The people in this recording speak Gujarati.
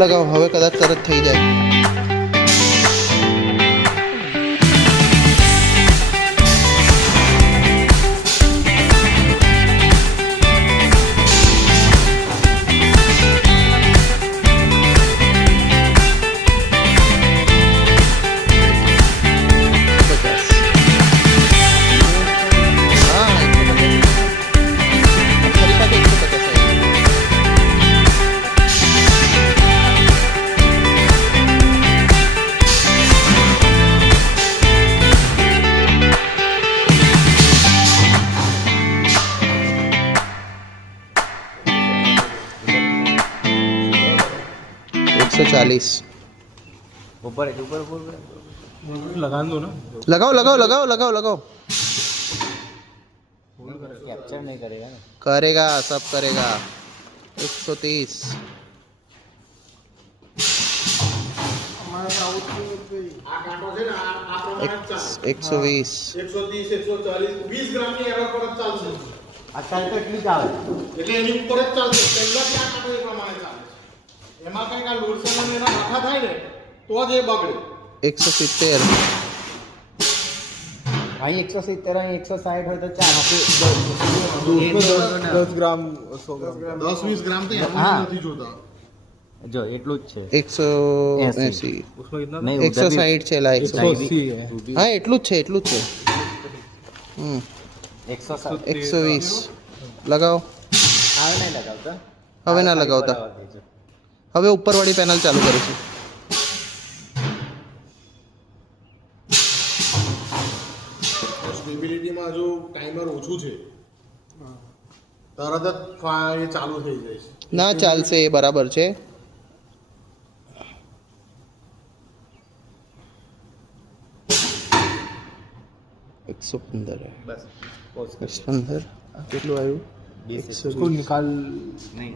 લગાવો, હવે કદાચ તરત થઈ જાય. ऊपर लगा दो ना. लगाओ लगाओ लगाओ लगाओ लगाओ. कैप्चर नहीं करेगा ना. करेगा, सब करेगा. 130. આ કાંટો છે ને આ પ્રમાણે જ ચાલે. 120. 130 140 20 ગ્રામની એરર પર જ ચાલશે. આ ચાલ તો એટલી જ આવે એટલે એની ઉપર જ ચાલશે. પહેલાથી આ કાંટો એ પ્રમાણે ચાલે છે. એમાં કંઈક આ લોડ સેલ અને એના નખા થાય ને તો જ એ બગડે. 170. અહીં 170 અહીં 160 હોય તો ચાલ આપણે 10 ગ્રામ 10 20 ગ્રામ તો એમાં નથી જોતા. જો એટલું જ છે 180. उसमें कितना नहीं 160 છે લા 180. 180 હા એટલું જ છે એટલું જ છે. 160 120 लगाओ. આવે નહીં લગાવતા હવે ના લગાવતા. હવે ઉપરવાળી પેનલ ચાલુ કરીશું. સ્ટેબિલિટીમાં જો ટાઈમર ઓછું છે તરત જ એ ચાલુ થઈ જાય છે. ના ચાલશે, એ બરાબર છે. $115 બસ પોઝ 15. કેટલું આવ્યું? 20 इसको निकाल नहीं